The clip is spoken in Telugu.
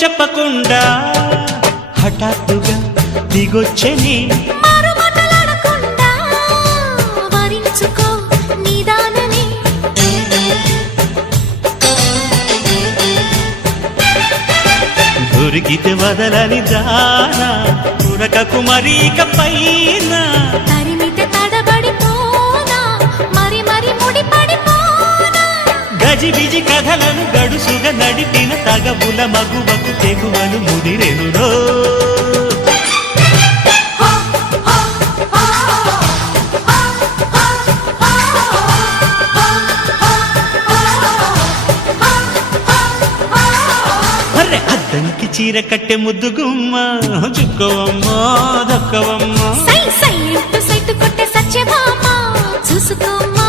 చెప్పకుండా హఠాత్తుగా దిగొచ్చని దొరికితే వదలని దానా ఉరకకు మరీక పైన తరిమితే తడబడిపోనా మరి మరి ముడిపడిపోనా గజిబిజి కథలను గడుసుగా నడిపిన తగవుల మగువకు తెగువలు ముదిరెనురో అద్దంకి చీర కట్టె ముద్దు గుమ్మ చుక్కవమ్మా దక్కవమ్మా సై సై అంటూ సైటు కొట్టే సత్యభామ చూసుకోమ్మా